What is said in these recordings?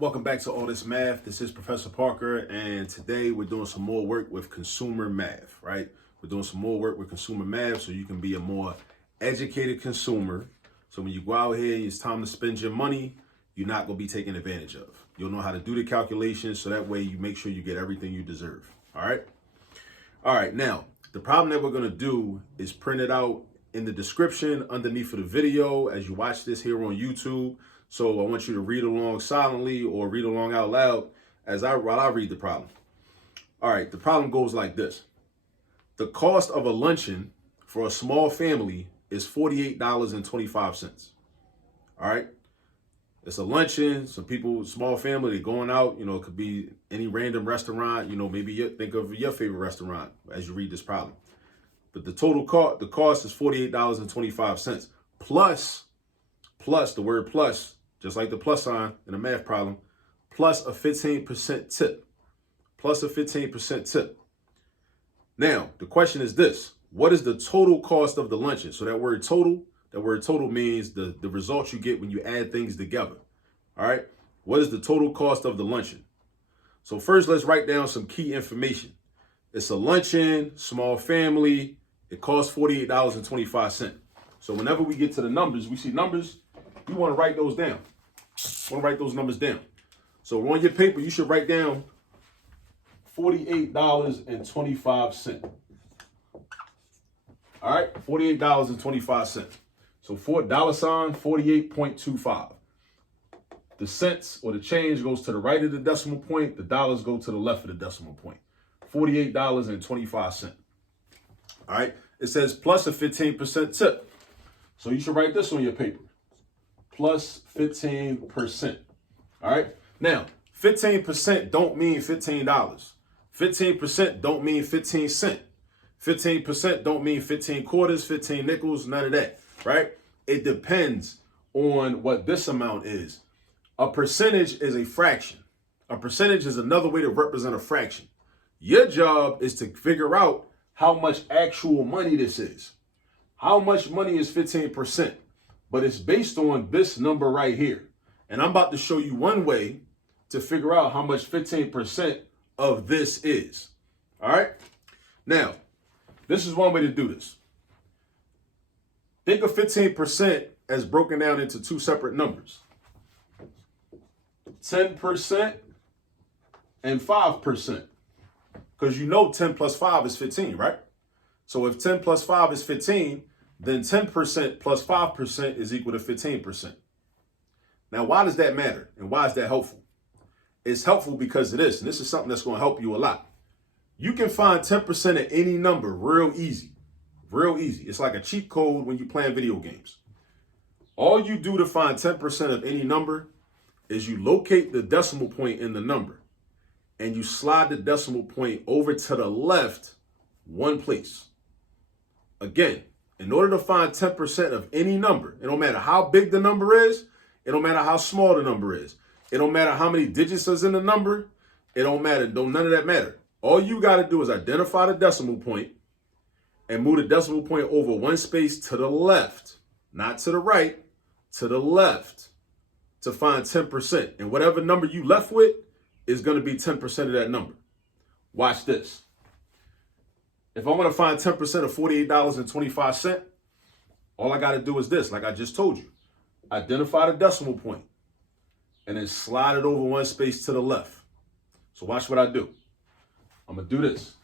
Welcome back to All This Math. This is Professor Parker, and today we're doing some more work with consumer math, right? We're doing some more work with consumer math so you can be a more educated consumer. So when you go out here and it's time to spend your money, you're not going to be taken advantage of. You'll know how to do the calculations so that way you make sure you get everything you deserve, all right? All right, now, the problem that we're going to do is print it out in the description underneath of the video as you watch this here on YouTube. So I want you to read along silently or read along out loud while I read the problem. All right, the problem goes like this. The cost of a luncheon for a small family is $48.25. All right, it's a luncheon. Some people, small family, they're going out. You know, it could be any random restaurant. You know, maybe you think of your favorite restaurant as you read this problem. But the total cost, the cost is $48.25 plus the word plus, just like the plus sign in a math problem, plus a 15% tip. Plus a 15% tip. Now, the question is this. What is the total cost of the luncheon? So that word total means the results you get when you add things together. All right. What is the total cost of the luncheon? So first, let's write down some key information. It's a luncheon, small family. It costs $48.25. So whenever we get to the numbers, we see numbers, you want to write those down. Want to write those numbers down. So on your paper, you should write down $48.25. All right, $48.25. So $48.25. The cents or the change goes to the right of the decimal point. The dollars go to the left of the decimal point. $48.25. All right, it says plus a 15% tip. So you should write this on your paper. Plus 15%. All right. Now, 15% don't mean $15. 15% don't mean 15 cents. 15% don't mean 15 quarters, 15 nickels, none of that, right? It depends on what this amount is. A percentage is a fraction. A percentage is another way to represent a fraction. Your job is to figure out how much actual money this is. How much money is 15%? But it's based on this number right here. And I'm about to show you one way to figure out how much 15% of this is. All right. Now, this is one way to do this. Think of 15% as broken down into two separate numbers. 10% and 5%. Because you know 10 plus 5 is 15, right? So if 10 plus 5 is 15, then 10% plus 5% is equal to 15%. Now, why does that matter? And why is that helpful? It's helpful because of this, and this is something that's going to help you a lot. You can find 10% of any number real easy. Real easy. It's like a cheat code when you're playing video games. All you do to find 10% of any number is you locate the decimal point in the number, and you slide the decimal point over to the left one place. Again, in order to find 10% of any number, it don't matter how big the number is, it don't matter how small the number is, it don't matter how many digits is in the number, it don't matter, none of that matter. All you got to do is identify the decimal point and move the decimal point over one space to the left, not to the right, to the left to find 10%. And whatever number you left with is going to be 10% of that number. Watch this. If I want to find 10% of $48.25, all I got to do is this, like I just told you. Identify the decimal point and then slide it over one space to the left. So watch what I do. I'm going to do this.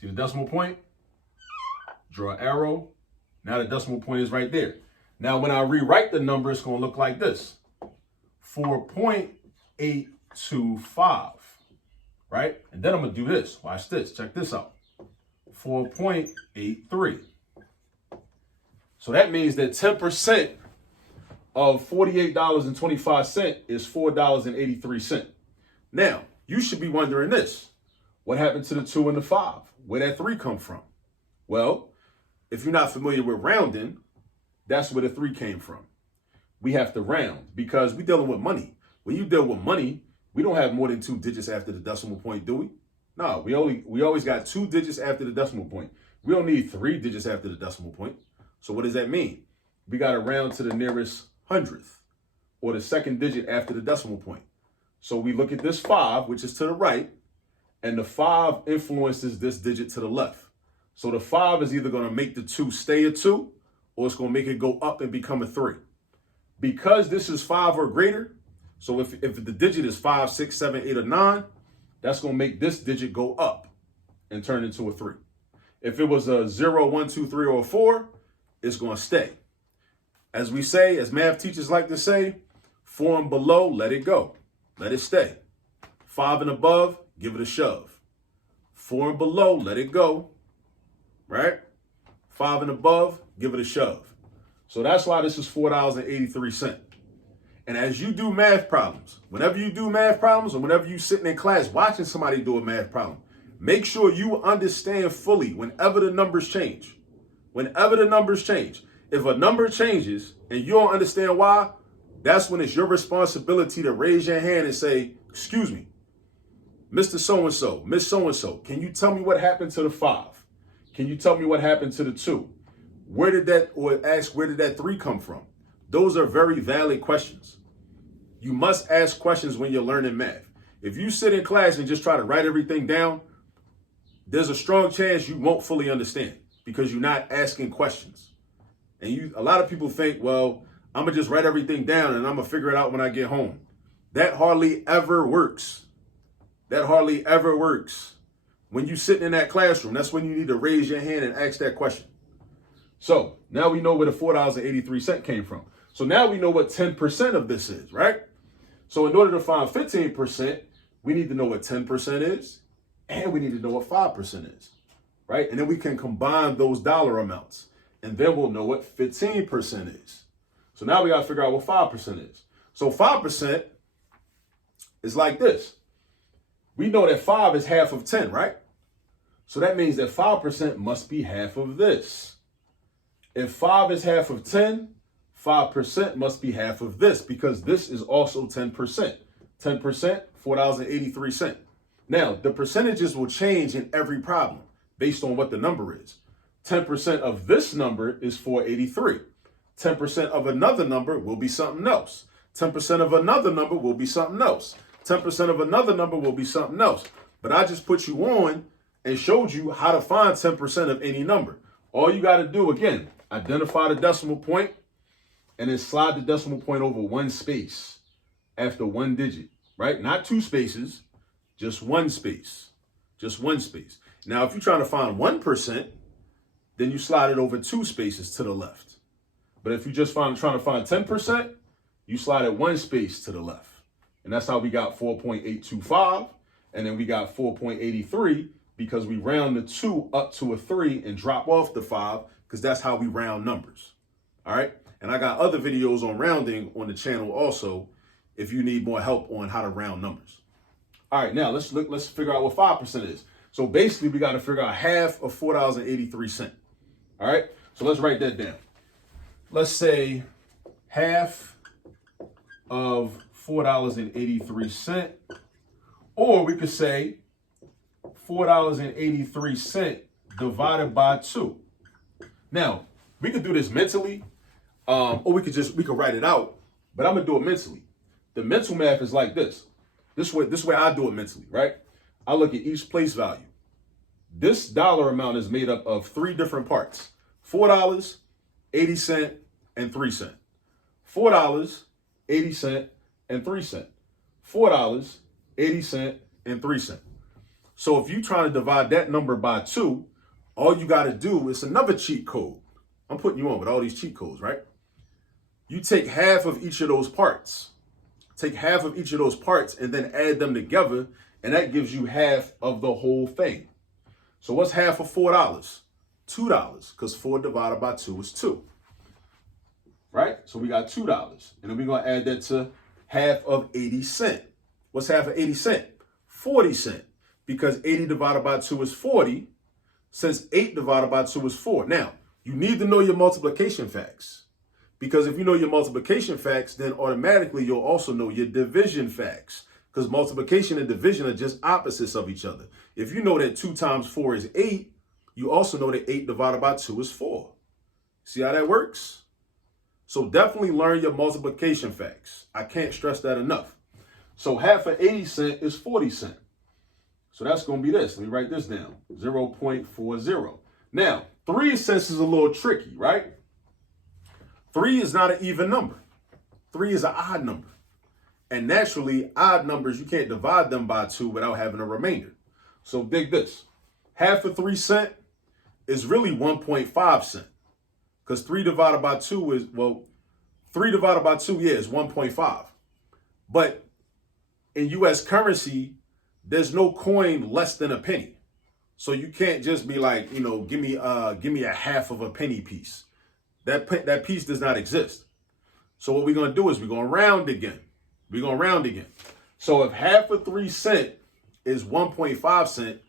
See the decimal point? Draw an arrow. Now the decimal point is right there. Now when I rewrite the number, it's going to look like this. 4.825, right? And then I'm going to do this. Watch this. Check this out. 4.83. So that means that 10% of $48.25 is $4.83. Now, you should be wondering this. What happened to the 2 and the 5? Where'd that 3 come from? Well, if you're not familiar with rounding, that's where the 3 came from. We have to round because we're dealing with money. When you deal with money, we don't have more than 2 digits after the decimal point, do we? No, we always got 2 digits after the decimal point. We don't need 3 digits after the decimal point. So what does that mean? We got to round to the nearest hundredth. or the second digit after the decimal point. So we look at this 5, which is to the right, and the 5 influences this digit to the left. So the 5 is either going to make the 2 stay a 2, or it's going to make it go up and become a 3. Because this is 5 or greater, so if the digit is 5, 6, 7, 8, or 9, that's going to make this digit go up and turn into a 3. If it was a 0, 1, 2, 3, or a 4, it's going to stay. As we say, as math teachers like to say, 4 and below, let it go. Let it stay. 5 and above, give it a shove. 4 and below, let it go. Right? 5 and above, give it a shove. So that's why this is $4.83. And as you do math problems, whenever you do math problems or whenever you're sitting in class watching somebody do a math problem, make sure you understand fully whenever the numbers change. Whenever the numbers change. If a number changes and you don't understand why, that's when it's your responsibility to raise your hand and say, excuse me, Mr. So-and-so, Miss So-and-so, can you tell me what happened to the 5? Can you tell me what happened to the 2? Where did that 3 come from? Those are very valid questions. You must ask questions when you're learning math. If you sit in class and just try to write everything down, there's a strong chance you won't fully understand because you're not asking questions. And a lot of people think, well, I'm going to just write everything down and I'm going to figure it out when I get home. That hardly ever works. That hardly ever works. When you're sitting in that classroom, that's when you need to raise your hand and ask that question. So now we know where the $4.83 came from. So now we know what 10% of this is, right? So in order to find 15%, we need to know what 10% is, and we need to know what 5% is, right? And then we can combine those dollar amounts, and then we'll know what 15% is. So now we got to figure out what 5% is. So 5% is like this. We know that 5 is half of 10, right? So that means that 5% must be half of this. If 5 is half of 10, 5% must be half of this because this is also 10%. 10%, $4.83. Now, the percentages will change in every problem based on what the number is. 10% of this number is 483. 10% of another number will be something else. 10% of another number will be something else. 10% of another number will be something else. But I just put you on and showed you how to find 10% of any number. All you got to do, again, identify the decimal point and then slide the decimal point over one space after one digit, right? Not two spaces, just one space. Just one space. Now, if you're trying to find 1%, then you slide it over two spaces to the left. But if you're just trying to find 10%, you slide it one space to the left. And that's how we got 4.825. And then we got 4.83 because we round the 2 up to a 3 and drop off the 5 because that's how we round numbers. All right. And I got other videos on rounding on the channel also if you need more help on how to round numbers. All right. Now let's figure out what 5% is. So basically we got to figure out half of $4.83. All right. So let's write that down. Let's say half of $4.83, or we could say $4.83 divided by 2. Now, we could do this mentally, or we could write it out, but I'm gonna do it mentally. The mental math is like this. This way I do it mentally, right? I look at each place value. This dollar amount is made up of 3 different parts: $4, 80 cents, and 3 cents. $4, 80 cents, and 3 cents. $4, 80 cents, and 3 cents. So if you're trying to divide that number by 2, all you got to do is another cheat code. I'm putting you on with all these cheat codes, right? You take half of each of those parts. Take half of each of those parts and then add them together, and that gives you half of the whole thing. So what's half of $4? $2, because 4 divided by 2 is 2. Right? So we got $2. And then we're going to add that to half of 80 cents. What's half of 80 cents? 40 cents. Because 80 divided by 2 is 40, since 8 divided by 2 is 4. Now, you need to know your multiplication facts. Because if you know your multiplication facts, then automatically you'll also know your division facts. Because multiplication and division are just opposites of each other. If you know that 2 times 4 is 8, you also know that 8 divided by 2 is 4. See how that works? So definitely learn your multiplication facts. I can't stress that enough. So half of 80 cents is 40 cents. So that's going to be this. Let me write this down. 0.40. Now, 3 cents is a little tricky, right? 3 is not an even number. 3 is an odd number. And naturally, odd numbers, you can't divide them by 2 without having a remainder. So dig this. Half of 3 cents is really 1.5 cents. Because 3 divided by 2 is, 3 divided by 2, is 1.5. But in U.S. currency, there's no coin less than a penny. So you can't just be like, give me a half of a penny piece. That piece does not exist. So what we're going to do is we're going to round again. So if half of 3 cents is 1.5 cents,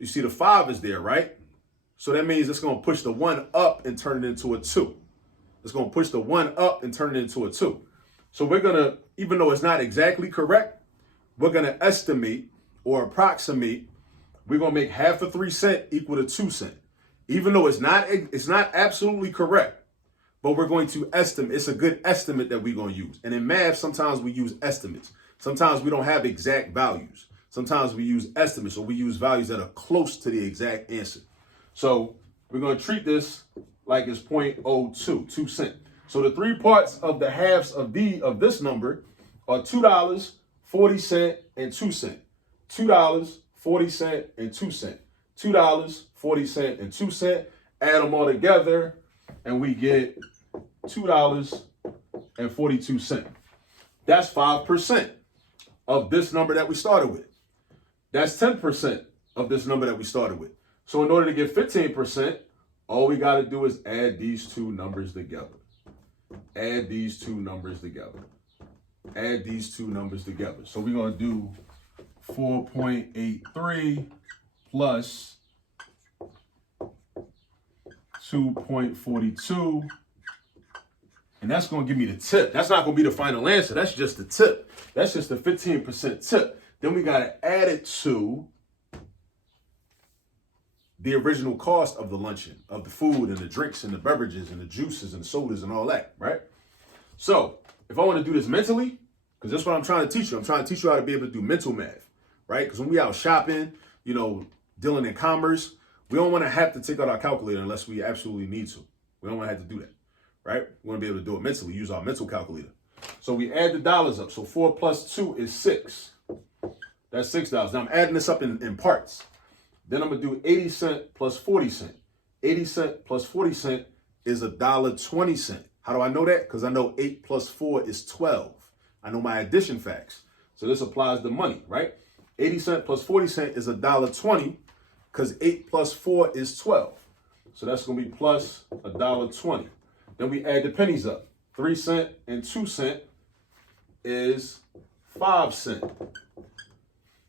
you see the 5 is there, right? So that means it's going to push the 1 up and turn it into a 2. It's going to push the 1 up and turn it into a 2. So we're going to, even though it's not exactly correct, we're going to estimate or approximate. We're going to make half of 3 cents equal to 2 cents. Even though it's not absolutely correct, but we're going to estimate. It's a good estimate that we're going to use. And in math, sometimes we use estimates. Sometimes we don't have exact values. Sometimes we use estimates, or we use values that are close to the exact answer. So we're going to treat this like it's 0.02, 2 cents. So the 3 parts of the halves of this number are $2, 40 cents, and 2 cents. $2, 40 cents, and 2 cents. $2, 40 cents, and 2 cents. Add them all together, and we get $2.42. That's 5% of this number that we started with. That's 10% of this number that we started with. So in order to get 15%, all we got to do is add these two numbers together. Add these two numbers together. Add these two numbers together. So we're going to do 4.83 plus 2.42. And that's going to give me the tip. That's not going to be the final answer. That's just the tip. That's just the 15% tip. Then we got to add it to the original cost of the luncheon, of the food and the drinks and the beverages and the juices and sodas and all that, right? So if I want to do this mentally, because that's what I'm trying to teach you. I'm trying to teach you how to be able to do mental math, right? Because when we out shopping, dealing in commerce, we don't want to have to take out our calculator unless we absolutely need to. We don't want to have to do that, right? We want to be able to do it mentally, use our mental calculator. So we add the dollars up. So 4 plus 2 is 6. That's $6. Now I'm adding this up in parts. Then I'm going to do 80 cents plus 40 cents. 80 cents plus 40 cents is $1.20. How do I know that? Because I know 8 plus 4 is 12. I know my addition facts. So this applies to money, right? 80 cents plus 40 cents is $1.20 because 8 plus 4 is 12. So that's going to be plus $1.20. Then we add the pennies up. 3 cents and 2 cents is 5 cents.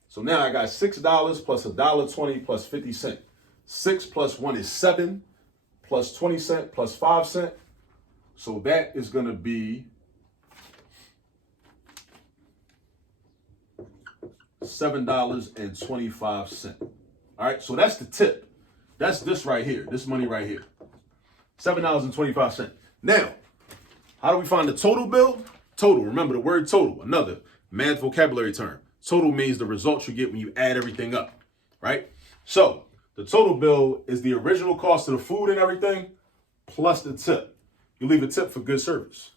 So now I got $6 plus $1.20 plus 50 cents. 6 plus 1 is 7 plus 20 cents plus 5 cents. So that is going to be $7.25. All right, so that's the tip. That's this right here, this money right here. $7.25. Now, how do we find the total bill? Total, remember the word total, another math vocabulary term. Total means the results you get when you add everything up, right? So the total bill is the original cost of the food and everything plus the tip. You leave a tip for good service,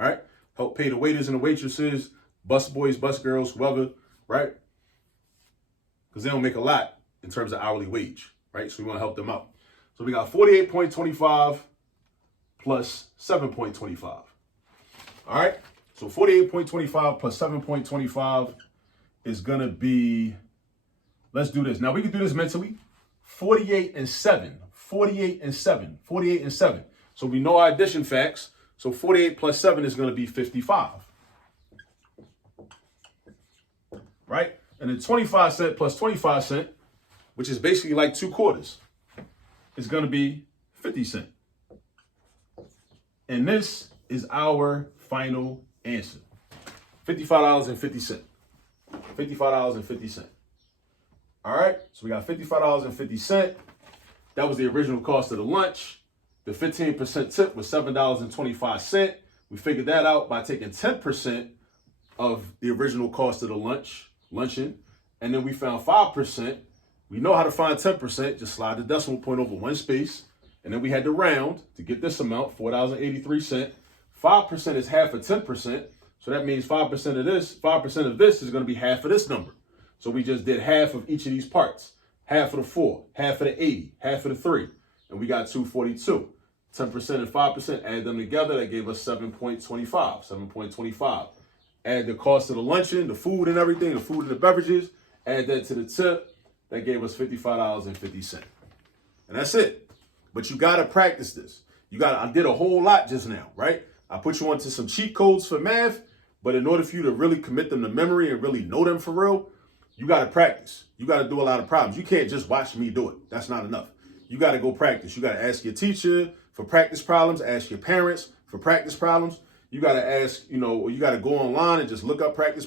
all right? Help pay the waiters and the waitresses, bus boys, bus girls, whoever, right? Because they don't make a lot in terms of hourly wage, right? So we want to help them out. So we got 48.25 plus 7.25. All right? So 48.25 plus 7.25 is going to be, let's do this. Now we can do this mentally. 48 and 7. 48 and 7. 48 and 7. So we know our addition facts. So 48 plus 7 is going to be 55. Right? And then 25 cents plus 25 cents, which is basically like 2 quarters, is going to be 50 cents. And this is our final answer. $55.50. $55.50. All right. So we got $55.50. That was the original cost of the lunch. The 15% tip was $7.25. We figured that out by taking 10% of the original cost of the luncheon. And then we found 5%. We know how to find 10%. Just slide the decimal point over one space. And then we had to round to get this amount, $4.83. 5% is half of 10%. So that means 5% of this is going to be half of this number. So we just did half of each of these parts. Half of the 4, half of the 80, half of the 3. And we got 242. 10% and 5%, add them together, that gave us 7.25. 7.25. Add the cost of the luncheon, the food and everything, the food and the beverages, add that to the tip, that gave us $55.50. And that's it. But you gotta practice this. I did a whole lot just now, right? I put you onto some cheat codes for math, but in order for you to really commit them to memory and really know them for real, you gotta practice. You gotta do a lot of problems. You can't just watch me do it. That's not enough. You gotta go practice. You gotta ask your teacher for practice problems, ask your parents for practice problems. You gotta ask, or you gotta go online and just look for practice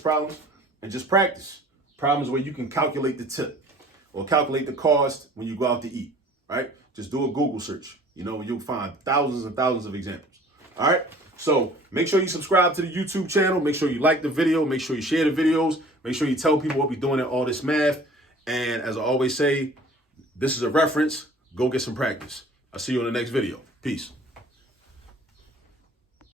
problems and just practice. Problems where you can calculate the tip or calculate the cost when you go out to eat, right? Just do a Google search. You'll find thousands and thousands of examples. All right. So make sure you subscribe to the YouTube channel. Make sure you like the video. Make sure you share the videos. Make sure you tell people what we're doing at All This Math. And as I always say, this is a reference. Go get some practice. I'll see you in the next video. Peace.